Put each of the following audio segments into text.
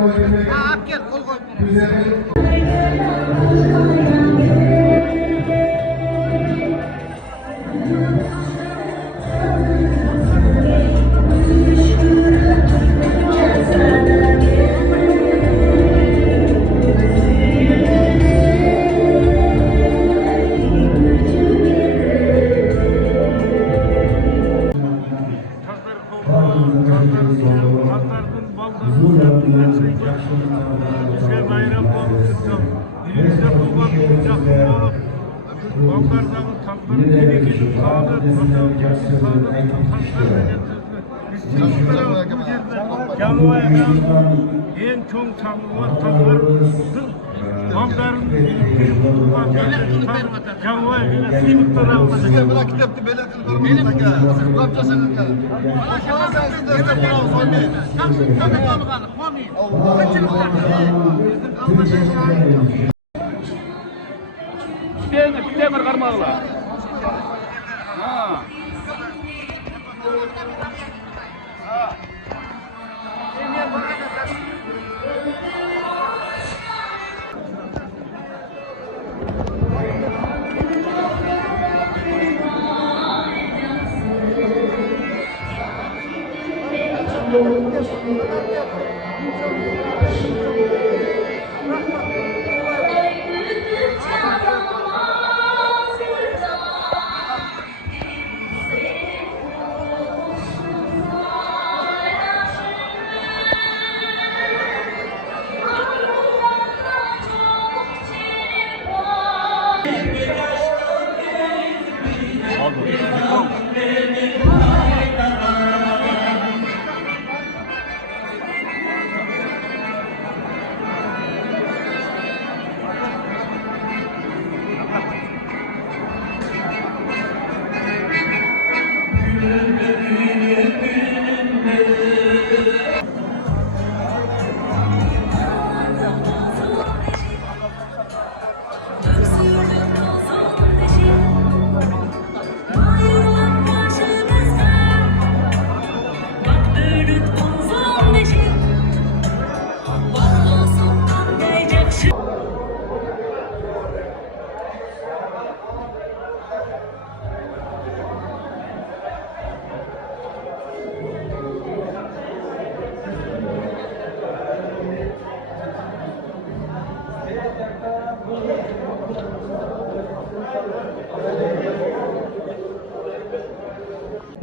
Akkel kol koyup berem. Bizge bayram bolup çıkacak. Dilimizde tuğan olacak bolup. Balkardağı tatları gerekeni sağlık, vatandaşı sağlık, taşlar getirdi. Biz çocuklara bu yerde Canlıaya en çok tanrılar tatlardır. Balkarın birlikleri bulunmak Canlıaya göre sınıflar almadı. Bırak kitaptı belirtin durumunda ki. Bırak casana ki. Bana sen siz destek bravo söyleyin. Tabii kalkanı, mami. Kaçırıklar. Demir karmalılar.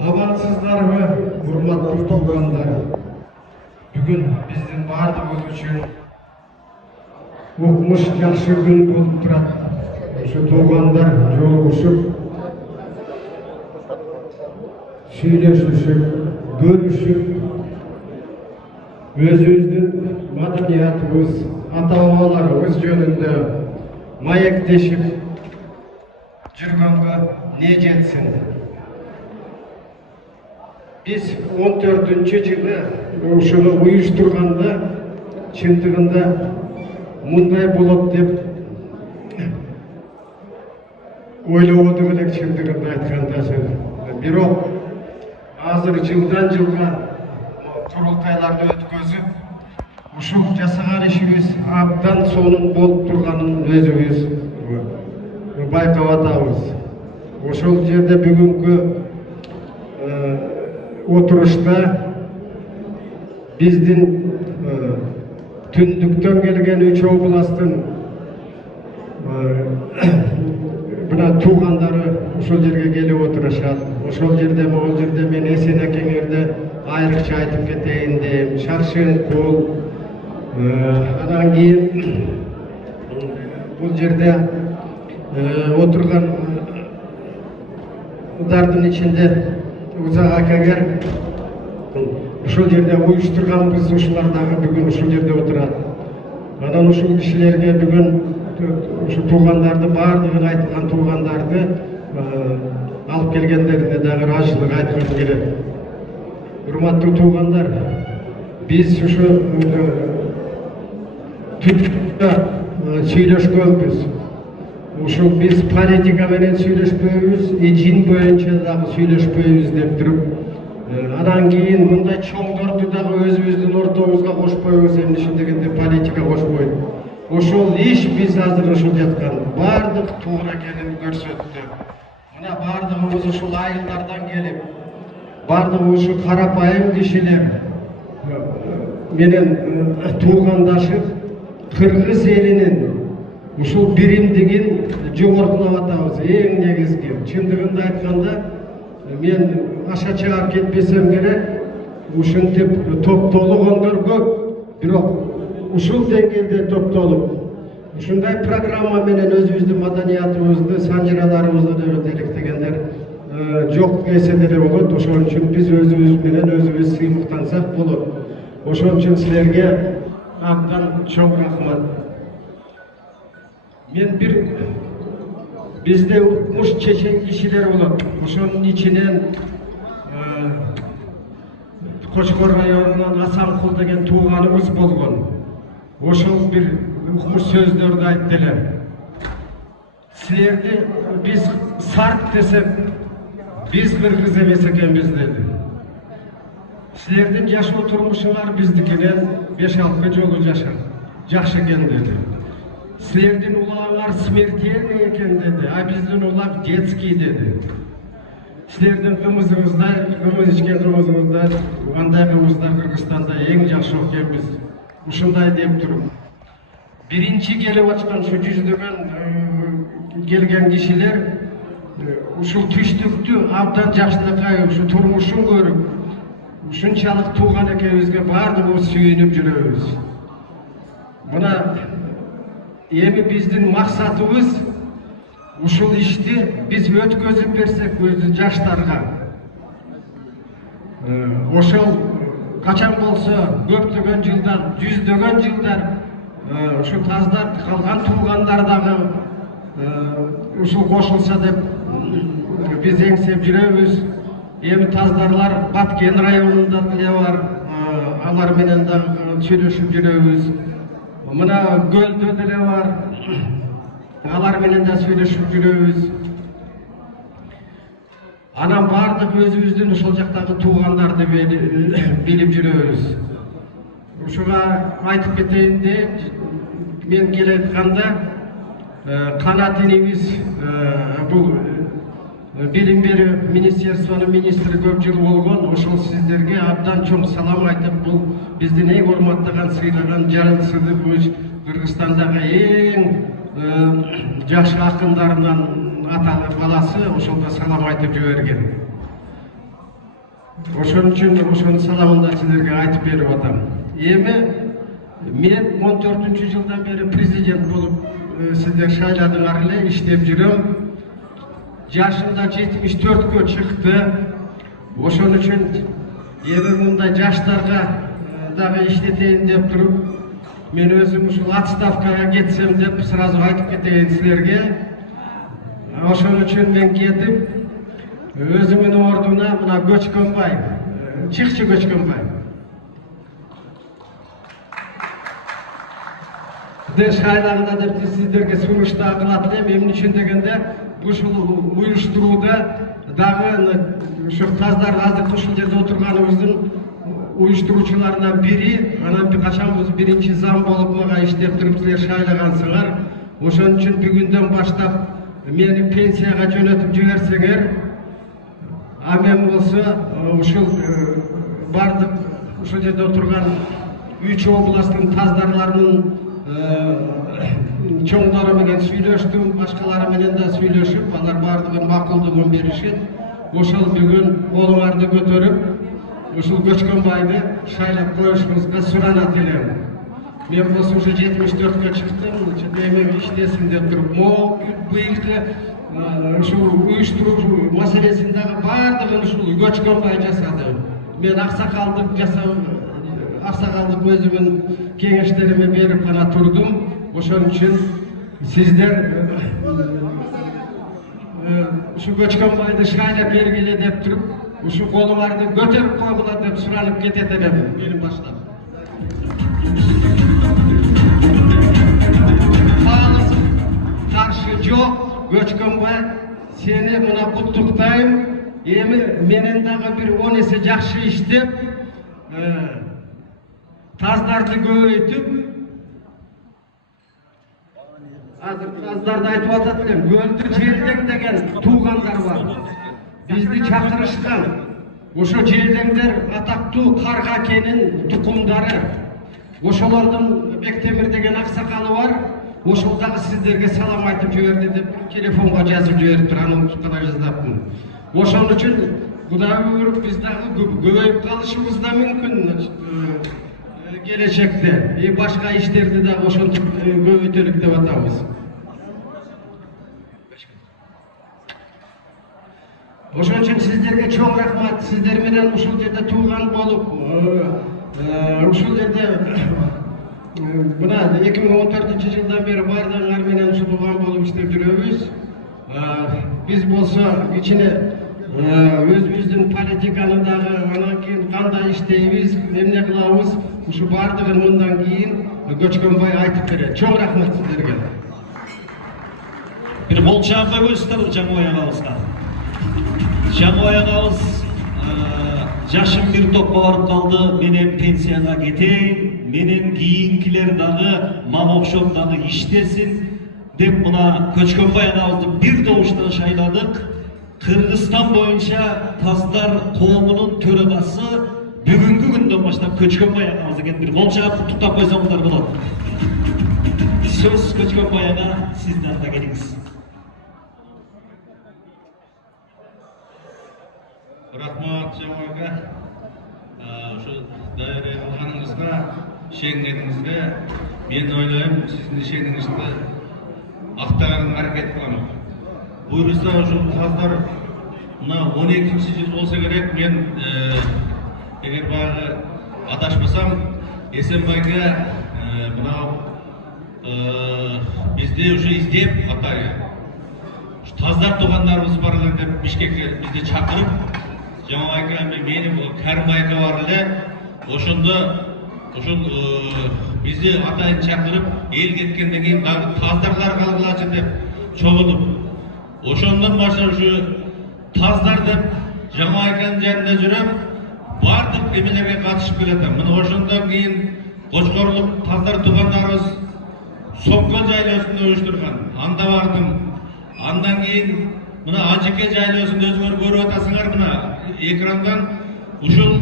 Amansızlar ve hurmatlı tuğanlar, bugün bizden bardığımız için okumuş yaxşı gün bulup turат. Şu tuğanlar joluguşup, süйлöşüşüp, görüşüp, özümüzdün madaniyatımız, ata-babalarımız jönünde maekleşip жүргөнгө не жетсин? Biz 14-жылы ушуну уюштурганда чындыгында мындай болот деп ойлободук элек, чындыгында айтканда. Бирок азыр жылдан жылга курултайларды өткөзүп, ушул жасаган ишибиз абдан сонун болуп турганын өзүбүз байкап атабыз. Ошол жерде бүгүнкү отырышта биздин түндүктөн келген 3 областын мына туугандары ошол жерге келип отурушат. Ошол жерде, могул жерде мен Эсен акеңерди айрыкча айтып кетейин дейм. Шаршын кул, анан кийин бул жерде отургандардын ичинде Узак акеңер ушул жерде уюштурганбыз, ушулар дагы бүгүн ушул жерде отурат. Анан ушул кишилерге бүгүн ушу туугандарды, баардыгын айтылган туугандарды алып келгендерине дагы ыраазычылык айткым келет. Урматтуу туугандар, биз ушу түндүктө сүйлөшкөнбүз. Ушул биз политика менен сүйлөшпөйбүз, жин боюнча дагы сүйлөшпөйбүз деп туруп, Анан кийин мындай чоңдорду дагы өзүбүздүн ортобузга кошпойбуз, эмне үчүн дегенде политика кошпойт. Ошол иш биз азыр ушул жаткан бардык туура экенин көрсөттү. Мына бардыгыбыз ушул айылдардан келип, бардыгыбыз ушу карапайым кишилер менен туугандашып, кыргыз элинин ушул биримдигин жогоркулап атабыз. Эң негизги, чындыгында айтканда, мен аша чыгап кетпесем керек, ушинтип топтолгондор көп, бирок ушул деңгээлде топтолуп, ушундай программа менен өзүбүздүн маданиятыбызды, санжыраларыбызды электегендер жок десе деле болот. Ошон үчүн биз өзүбүз менен өзүбүз сыймыктансак болот. Ошон үчүн силерге абдан чоң рахмат. Мен бизде укмуш чечен кишилер болот. Ошонун ичинен Кочкор районунан Асанкул деген тууганыбыз болгон. Ошол бир укмуш сөздөрдү айтты эле. Силерди биз сарт десек, биз кыргыз эмес экенбиз деди. Силердин жашоо турмушуңар биздикинен 5-6 жолу жакшы экен деди. Силердин улаңар смертельный экен деди, а биздин улак детский деди. Силердин кымызыңыздай, кымыз ичкен кымызыңыздай, андай кымыздар Кыргызстанда эң жакшы экенбиз. Ушундай деп туруп, биринчи келип ачкан ушу жүздөгөн келген кишилер ушул түштүктү абдан жакшынакай ушу турмушун көрүп, ушунчалык тууган экенибизге баардыгыбыз сүйүнүп жүрөбүз. Мына эми биздин максатыбыз ушул ишти биз өткөзүп берсек өзү жаштарга. Ошол качан болсо көптөгөн жылдар, жүздөгөн жылдар ушу таздар калган туугандар дагы ушул кошулса деп биз эңсеп жүрөбүз. Эми таздарлар Баткен районунда деле бар, алар менен дагы сүйлөшүп жүрөбүз. Мына Көлдө деле бар, алар менен да сүйлөшүп жүрөбүз. Анан бардык өзүбүздүн ошол жактагы туугандарды билип жүрөбүз. Ушуга айтып кетейин деп, мен келе айтканда канат инибиз бул билим берүү министерствонун министри көп жыл болгон. Ошол сиздерге абдан чоң салам айтып, бул биздин эң урматтаган, сыйлаган жаранчыбыз, Кыргызстандагы эң жакшы акындарынан аталы баласы, ошолго салам айтып жиберген. Ошон үчүн ошонун саламын да силерге айтып берип атам. Эми мен 14-жылдан бери президент болуп сиздер шайладыңар эле, иштеп жүрөм. Жашымда 74-кө чыкты. Ошон үчүн эми мындай жаштарга дагы иштетейин деп туруп, мен өзүм ушул отставкага кетсем деп сразу айтып кетейин силерге. Ошон үчүн мен кетип, өзүмдүн ордуна мына Көчкөнбай, Чыкчы Көчкөнбай шайланды деп сиздерге сунуштаа кылат элем. Эмне үчүн дегенде, ушул уюштурууда дагы ушу таздар азыр ушул жерде отурганыбыздын уюштуруучуларынан бири, анан качанбыз биринчи зам болуп мага иштеп туруп силер шайлагансыңар. Ошон үчүн бүгүндөн баштап мени пенсияга жөнөтүп жиберсеңер, а мен болсо ушул бардык ушул жерде отурган 3 областтын таздарларынын чоңдору менен сүйлөштүм, башкалары менен да сүйлөшүп, алар бардыгын макулдугун беришет. Ошол бүгүн колуңарды көтөрүп, ушул Көчкөнбайды шайлап коюшуңузга суранат элем. Мен болсо уже 74-кө чыктым, эми иштесин деп туруп, быйылкы ушул уюштуруу маселесин дагы бардыгын ушул Көчкөнбай жасады. Мен аксакалдык өзүмдүн кеңештериме берип гана турдум. Ошон үчүн сиздер ушу Көчкөнбайды шайлап бергиле деп туруп, ушу колуңарды көтөрүп койгула деп суранып кетет элем менин баштап. Каршы жок, Көчкөнбай, сени мына куттуктайм. Эми менен дагы bir 10 есе жакшы иштеп, таздарды көбөйтүп, азыр таздарды айтып атат элем, Гөлдү Желдең деген туугандар бар. Бизди чакырышкан. Ошо желдеңдер атактуу Карга кенин тукумдары. Ошолордун Бектемир деген аксакалы бар. Ошол дагы сиздерге салам айтып жиберди деп телефонго жазып жибериптир, аны кана жаздапмын. Ошон үчүн Кудай буйруп биз дагы көбөйүп калышыбыз да мүмкүн келечекте. Башка иштерди дагы ошентип көбөйтөлүк деп атабыз. Ошон үчүн сиздерге чоң рахмат. Сиздер менен ушул жерде тууган болуп, ушул жерде мына 2014-жылдан бери бардыгыңар менен ушул тууган болуп иштеп жүрөбүз. Биз болсо кичине өзүбүздүн политиканы дагы анан кийин кандай иштейбиз, эмне кылабыз, ушу бардыгын мындан кийин Көчкөнбай айтып берет. Чоң рахмат сиздерге. Bir bol çağırda gösterir Cangoy ağabey'e. Cangoy ağabey yaşım bir toppa varıp kaldı, benim pensiyana geteyin, benim giyinkiler dağı, mamokşop dağı iştesin dep buna Köçkönbay ağabey'de bir doğuştan şayladık. Kırgızstan boyunca Tazdar koğumunun töregası bugünkü günden başlap Köçkönbay ağabey'e bir bol çağırıp tutup koysanızlar bular. Söz Köçkönbay ağabey sizden de geliniz. Rahmat Cemaga, şu daire kılganыңызга, şeňdegingizge men oylayım sizdin şeňdiňizde aktagaň hareket kılamam. Buyursa şu tazdar mına 12-yıl bolsa gerek men eger bagı adaşmasam Esenbayga mına bizde şu izdep atayı. Şu tazdar tuğanlarımız barlar dep Bişkek'e bizde çakırıp Jamaica benim Karmayka var ile oşunda bizi atayın çakırıp el getkenden keyin tazdarlar kalgılaçı dep çoğulup oşondan başlar şu tazdar dep Jamaica'nın yanında жүрüp bardıq emelerge katışıp geletem. Mına oşondan keyin Koçkorluk tazdar tuğanlarımız Sokol jaylosunda uyuşturgan. Anda bardım. Andan keyin mına Acike jaylosunda özüңөр көрүп атасыңар mına ekrandan ушул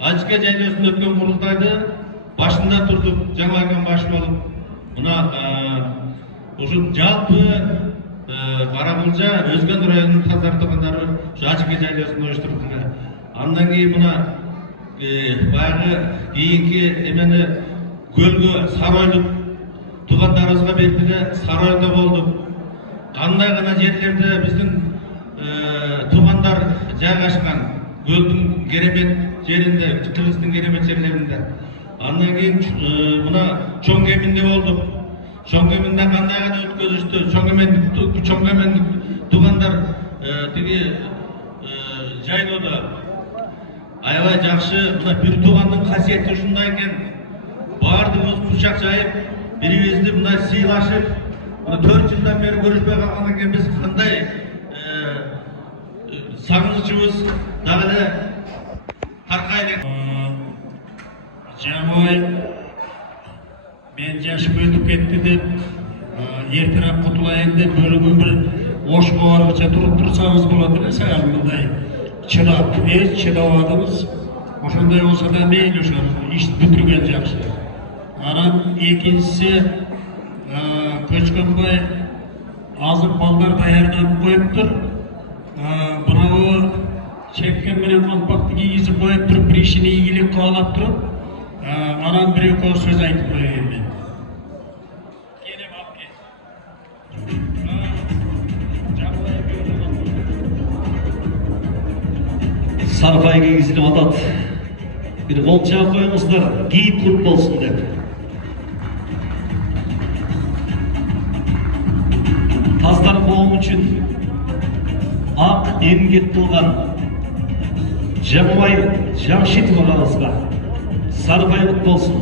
Acike jaylosunda өткөн курултайды башында турдук Жамайкан баш болуп мына ушул жалпы Каракулжа Өзгөн районунун таздар тугандары ушу Acike jaylосунда уюштурдук. Андан кийин мына баягы кийинки эмени Gölgü Saroyluk tuğanlarımızga berdiler, Saroyda olduk. Kандай gana yerlerde bizim tuğanlar jaygaşkan Gölgün Geremet yerinde, Kırgızstın Geremet yerlerinde. Andan keyin buna Çoңgeminde olduk. Çoңgeminde kандай gana ötközüştü. Çoңgemen tuğanlar tigi jayloda. Aябай жакшы, мына bir tuğandын касиети ушундай экен. Bardığımız kuşak jayıp, biribizdi mına sıylaşıp, 4 yıldan beri görüşmeye kalgandan biz kanday sağınıcımız dağıda tarkaylık. Jamoy, men yaşım ötüp ketdi dep, ertirap kutulayın dep, bölümün bir oşko varıpça turup tursanız bolat ele sayal mınday. Çılap, çılap adımız. Oşonday olsa da meyli uşan, iş bütürgen jakşı. Aran ekinçisi Köçkönbay azır ballar daярдап koyuptur. Buna o çekken menen kompakты kiygizip koyup turup, bir işini iyigilip kağlap turup, aran bir eko söz aytıp koyuyor men. Kene bapke. Sarpay kiygizilip atat. Bir bolçağa koyuңuzlar, giyip kurup bolsun dep. Tazdar koğum üçün ak emgek kılgan Jamgoy Jamşitov ağabey'e Sarpay kutlu olsun.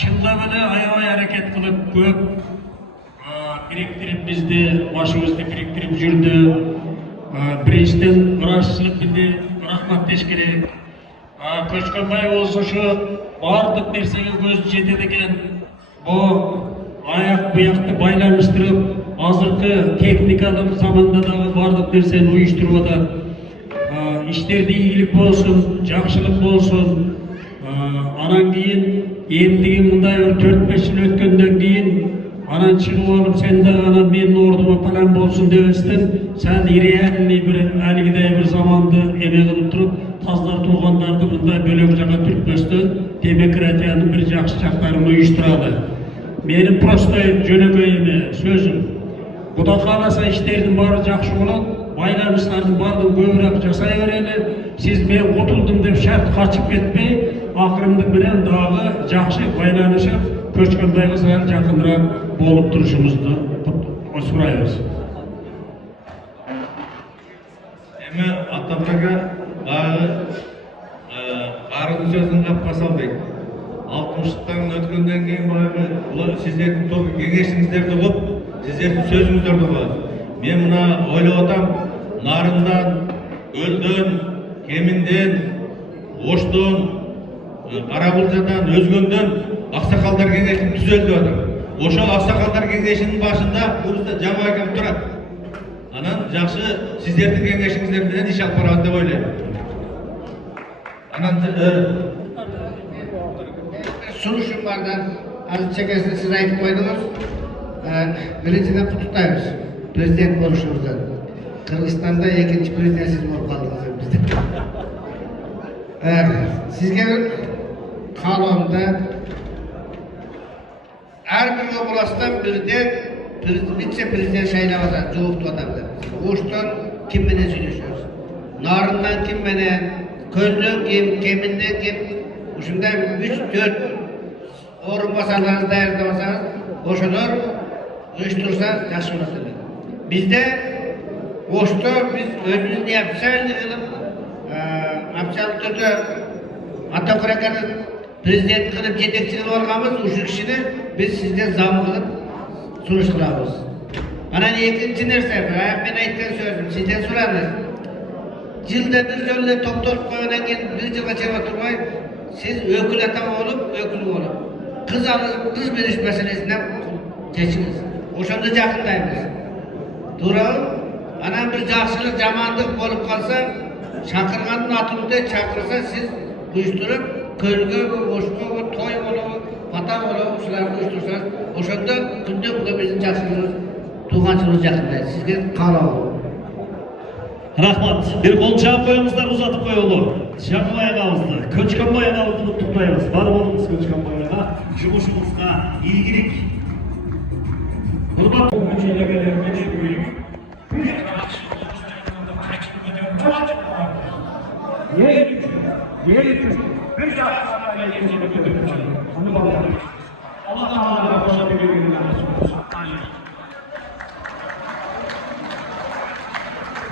чындап эле аябай аракет кылып көп бириктирип бизди башыбызды бириктирип жүрдү. Биринчиден ырашчылык бизди рахмат деш керек. Көчкөнбайыбыз ошо бардык нерсеге көзү жетет экен. Бу аяк буякты байланыштырып, азыркы техникалык заманда дагы бардык нерсени уюштуруп атат. İşlerde iyilik bolsun, жақшылык болsun. Анан кийин эмдиги мындай 4-5 жыл өткөндөн кийин анан чыгып алып сен дагы анан менин ордума палан болсун дебестен сен реальный бир алигидей бир заманды эме кылып туруп таздар туугандарды мындай бөлөк жака түртпөстөн демократиянын бир жакшы жактарын уюштуралы. Менин простой жөнөкөй эме сөзүм. Кудай кааласа иштердин баары жакшы болот. Байланыштардын бардыгын көбүрөөк жасай берели. Сиз мен кутулдум деп шарт качып кетпей, акырындык менен дагы жакшы байланышып, Көчкөнбайга саал жакыныраак болуп турушубузду сурайбыз. Эми Атамбайга дагы арын сөзүн капка салбайт. 60-тан өткөндөн кийин баягы булар сиздердин кеңешиңиздерди угуп, сиздердин сөзүңүздөрдү угат. Мен мына ойлоп атам, Нарындан, Өлдөн, Кеминден, Оштон, Каракулжадан, Өзгөндөн аксакалдар кеңешин түзөлдүп атам. Ошол аксакалдар кеңешинин башында бузда Жамоакем турат. Анан жакшы сиздердин кеңешиңиздер менен иш алып барабыз деп ойлойм. Анан sunuşum vardan azıcık kesini siz ayıp koydunuz. Birinciden kutuktayız. Prezident oluşumuzdan. Kırgızistan'da ikinci prezident siz olup kaldınız bizde. Sizge kanunda her bir obulasından birden vitse prezident şaylavadan çoğuptu adamlar. Oştan kim mene söylüyorsunuz? Narından kim mene, Kölden kim, Keminden kim? Uşunda 3-4 orun basarlarınızda ayırdamasanız, oşalar uyuşturursanız yaxşı olursunuz. Bizde oşta biz önümüzü yapışarlı kılıp, apçalı türlü Atakurakan'ın prezident kılıp yetekçi kılıp olgamız, uşu kişini biz sizden zam kılıp sunuş kılabız. Anan ikinci nerse, ayak ben aytkan sözüm, sizden sorarız. Yılda bir jölde toktolup koyunan bir yılga çaba turmay, siz ökül atam olup, ökül olup. Kız alıp, kız veriş meselesinden geçiniz. Oşanda jakındayız. Duralım, anan bir jakşılık, jamanlık bolup kalsa, çakırganın atımda çakırsa siz uyuşturup, kölge, oşka, toy olup, patam olup, şularını uyuştursanız, oşanda günde bugün bizim jakşılığımız, tuğançılığımız jakındayız. Sizge kalalım. Рахмат. Бир кол жаап коюңуздар, узатып коелу. Жамбай агабызды, Көчкөнбай агабызды куттуктайбыз. Бар болуңуз Көчкөнбай ага. Жумушубузга ийгилик. Урматтуу мүчөлөргө менен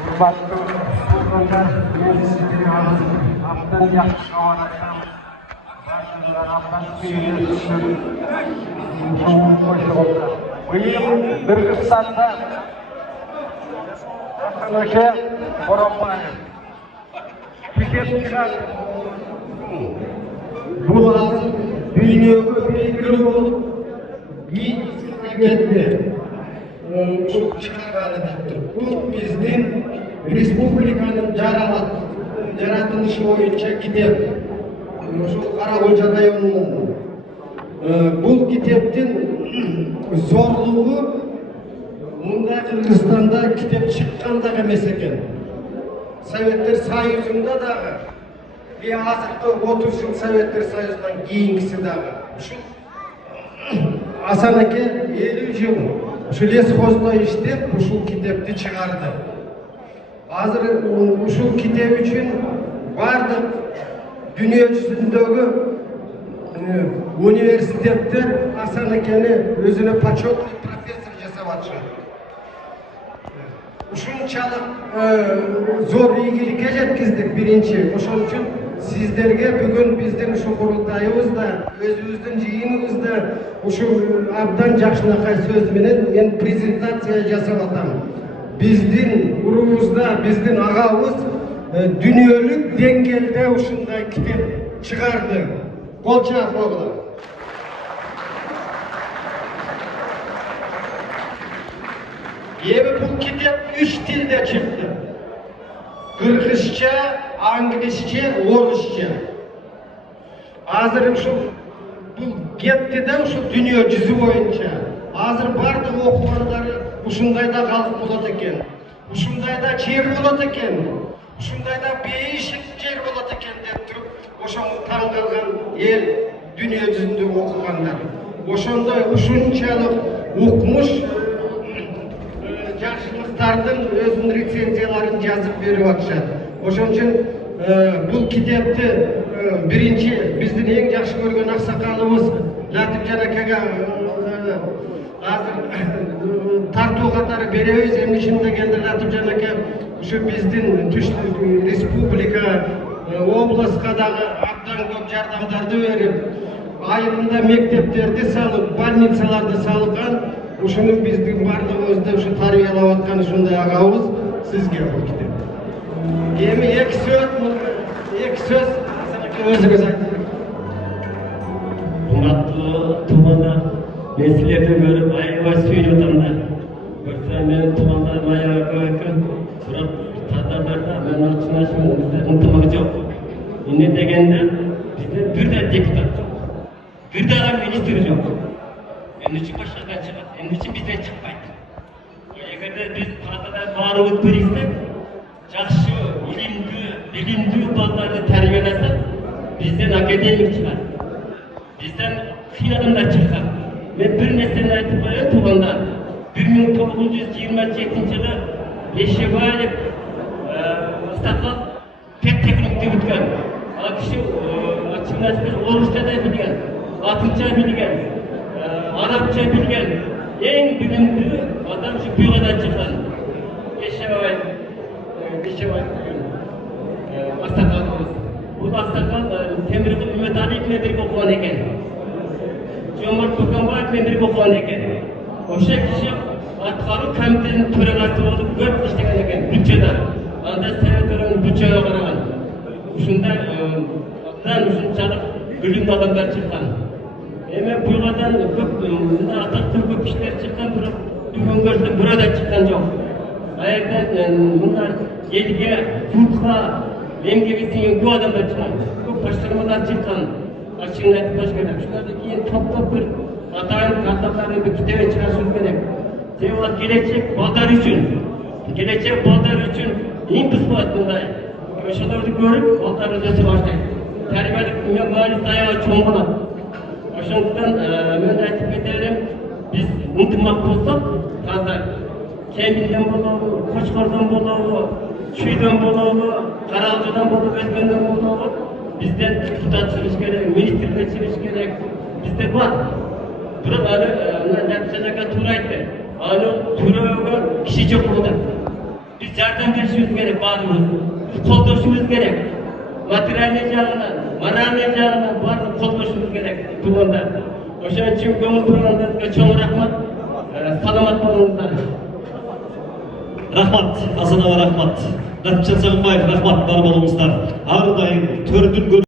Urbatlı Sultanlar Meclisi'nin haftan yaklaşık olaraktan başlılar haftan suyunu düşürüp koşu oldu. Bu yıl Kırgızistan'da Atanöke Boronbayev piket çıkan bu lazım dünyaya belirli olup gitti. Çok çıkarlarıdır. Bu bizden Respublikanın yaratılışı boyunca kitap. Şu Karagolca'da yayınlandı. Bu kitapın zorluğu Munda Kırgızistan'da kitap çıkkanda emas eken. Sovetler Soyuzu'nda da bir azıqda 30 yıl Sovetler Soyuzu'ndan keyingisi dağı. Hasan aka 50 yıl şu leshozda işlep şu kitapты çıkardı. Hazır şu kitap için bardıq dünya yüzündeki üniversitetler Hasan akani özüne почетный profesör жасап atışır. Uşunçalık zor ilgilikке жеткиздик birinci. Ошон үчүн Sizlerge bugün bizden şu kurultayımızda, özümüzdün jiyinimizde şu abdan jakşınakay söz menen men prezentasiya jasap atam. Bizdin urumuzda, bizdin agabız dünyölük dengelde uşunday kitap çıkardı. Kol çağır oğlan. Evi bu kitap 3 tilde çıktı. Kırgızca, İngilizce, Orusça. Hazır şu bu gitti de şu dünya yüzü boyunca. Hazır bardı okuganları uşundayda kalıp bolat eken. Uşundayda çer bolat eken. Uşundayda beyişik çer bolat eken dep turup oşoну taң kılgan el dünya yüzünde okuganlar. Oşonda uşunçalık okumuş Жақшылықтардың өзінің рецензияларын жазып беріп атышат. Ошон үчүн бул китепти биринчи биздин эң жакшы көргөн аксакалыбыз Латипжан акага азыр тартуу катары беребиз. Эми чын дегенде Латипжан ака ушу биздин республика, областка дагы абдан көп жардамдарды берип, айылында мектептерди салып, больницаларды салган. Ушуну биздин бардыгыбызды ушу тарбиялап аткан ушундай агабыз сизге бул китеп. Эми эки сөз өзүңүз айтыңыз. Урматтуу тумандар, мен силерди көрүп аябай сүйүнүп атам да. Көрсө менин тумандарым аябай көп экен. Сурап тазаларда мен чын bizde ынтымак жок. Эмне дегенде бизде бир да депутат жок. Бир дагы министр жок. Эмне үчүн башкага чыгат? Эмне үчүн бизде чыкпайт? Эгерде биз катадан баарыбыз бириксек, жакшы, билимдүү балдарды тарбияласак, бизден академик чыгат. Бизден кыйын адамдар чыккан. Мен бир нерсени айтып коеюн туугандар. 1927-жылы Ешебаев Мустафа техникти бүткөн. Ал киши чын орусча да билген, латынча билген, арабча билген, эң билимдүү адам ушу буйгадан чыккан. Ешебаев Мустафабыз. Бул Мустафа Темиркул Үмөталиев менен бирге окуган экен. Жомарт Бөкөнбаев менен бирге окуган экен. Ошо киши аткаруу комитетинин төрагасы болуп көп иштеген экен бюджетте. Анда совет өрөөнүн бюджетине караган. Ушундай ушунчалык билимдүү адамдар чыккан. Эми буйгадан көп атактуу көп кишилер чыккан, бирок бүгүн көрсөм бирөө да чыккан жок. Аягдан мына элге, журтка эмгеги сиңген көп адамдар чыккан. Көп башкармалар чыккан. Ачыгын айтып коюш керек. Ушуларды кийин топтоп бир атайын катарларды бир китебе чыгарышыбыз керек. Себеби келечек балдар үчүн импульс болот мындай. Ошолорду көрүп, балдар өсө баштайт. Тарбиялык маалият аябай чоң болот. Ошондуктан мен айтып кетерим, биз ынтымак болсок, азыр Кеминден болобу, Кочкордон болобу, Чүйдөн болобу, Каралжыдан болобу, Өзгөндөн болобу, бизден депутат чыгыш керек, министрлер чыгыш керек. Бизде бар. Бирок аны Латипжан туура айтты. Аны төлөөгө киши жок болот. Биз жардам беришибиз керек баарыбыз. Биз колдошубуз керек. Материалдык жагынан, моральдык жагынан баарын колдошубуз керек туугандар. Ошон үчүн көңүл бургандарга чоң рахмат. Саламат болуңуздар. Рахмат, Асанова рахмат. Латипжан Сагынбаев рахмат, бар болуңуздар. Ар дайым төрдүн